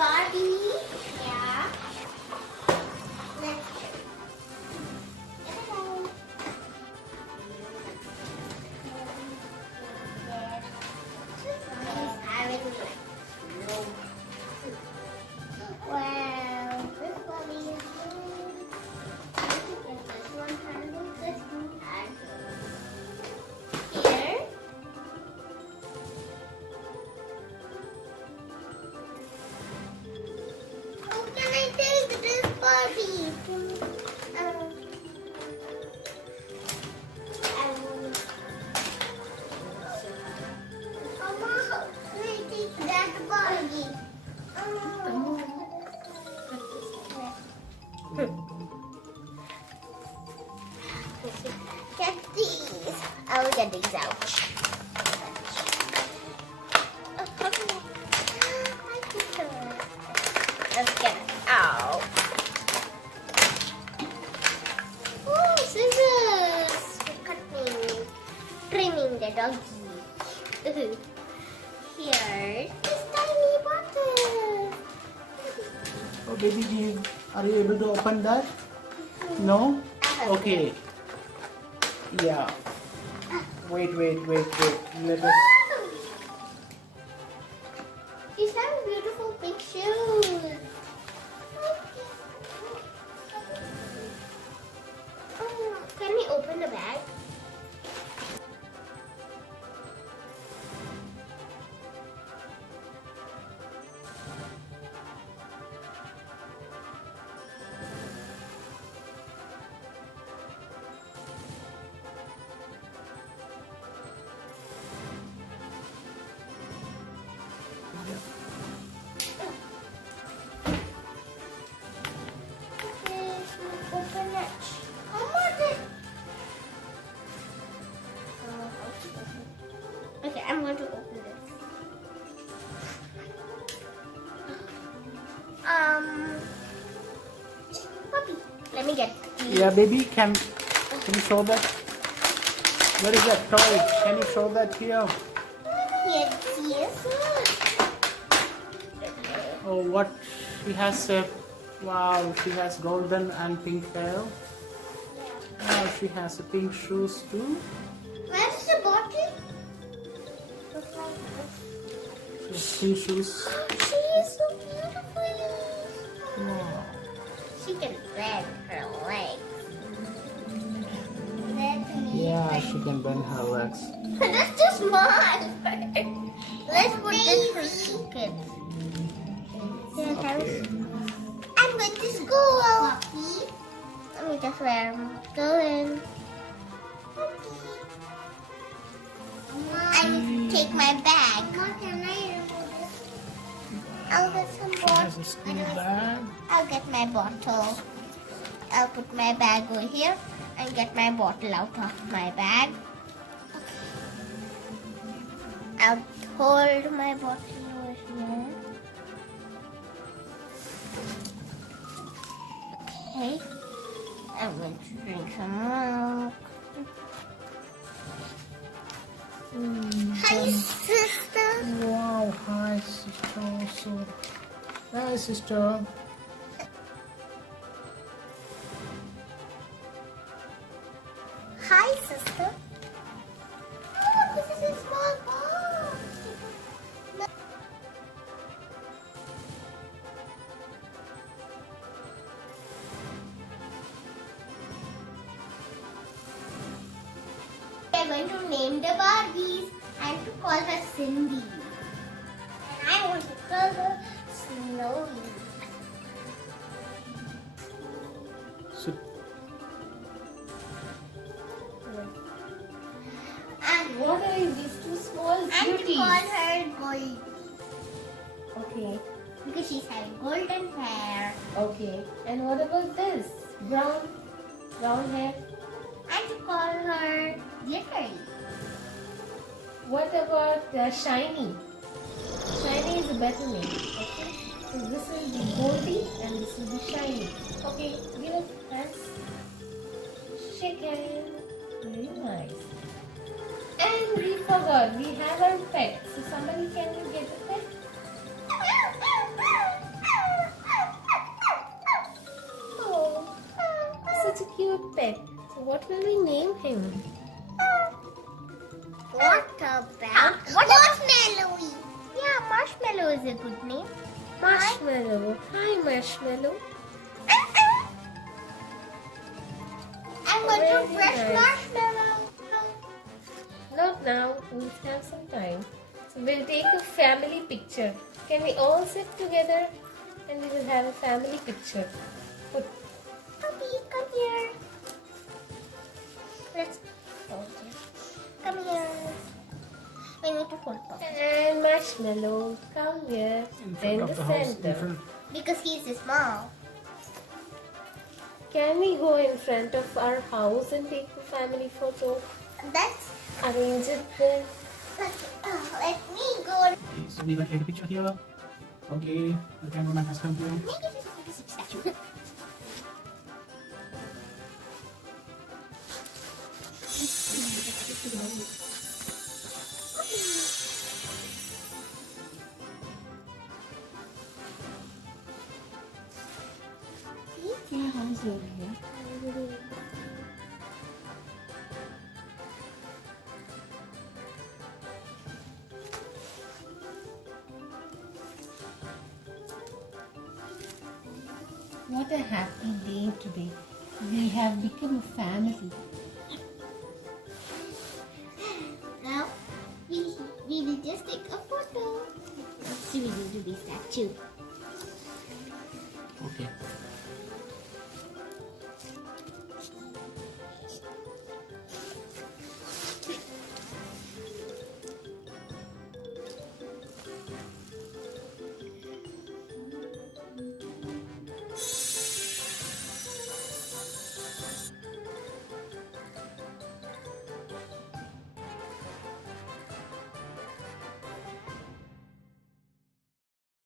Barbie. Yeah. Let's wow, this one is good. This one handle, this one handle. Here. How can I take this Barbie? Mama, how can I take that Barbie? Get these. I will get these out. Let's get it out. Oh, scissors for cutting, trimming the doggy. Here's this tiny bottle. Oh, baby, are you able to open that? No? Okay. Yeah. Wait. Let us. These have beautiful pink shoes. Oh, can we open the bag? Open it. Okay, I'm going to open this. Puppy. Let me get it. Yeah, baby, can you show that? Where is that toy? Can you show that here? Yes. Oh, what she has wow, she has golden and pink hair. Wow, she has pink shoes too. Where's the bottle? She has pink shoes. She is so beautiful. Wow. She can bend her legs. Let me. Yeah, she can bend her legs. That's too small. Let's put this for secret. Okay. I'm going to school. Let me just wear going. I take my bag. I'll get some She has a water. school bag. I'll get my bottle. I'll put my bag over here and get my bottle out of my bag. I'll hold my bottle over here. Okay. I'm going to drink some milk. Hi, sister. Wow, hi sister also. Hi sister. Hi, sister. Oh, this is a small box. We are going to name the Barbies and to call her Cindy. And I want to call her Snowy. So, And What are these two small and to beauties? call her Goldie Okay, because she's having golden hair. okay. And what about this? Brown hair. And to call her Glittery. What about shiny? Shiny is a better name. Okay. So this will be Goldie and this will be shiny. Okay. Give us hands. Shake hands. Very nice. And we forgot we have our pet. So somebody can you get a pet? pet. So what will we name him? What about Marshmallowy? Yeah, Marshmallow is a good name. Marshmallow. Hi, Marshmallow. I'm going to Very brush nice. Marshmallow. Not now. We'll have some time. So we'll take a family picture. Can we all sit together and we will have a family picture? Put. Puppy, come here. Let's come here. We need to hold Puppy And Marshmallow, come here. In front In of the the house. In center. front. because he's small. Can we go in front of our house and take a family photo? That's Arrange it there. let me go. Okay, so we will take a picture here. Okay, the cameraman has come here. Maybe this is like a statue. Yeah, house over here. What a happy day today. We have become a family. Now we will just take a photo. Let's see, we need to be statue. Okay.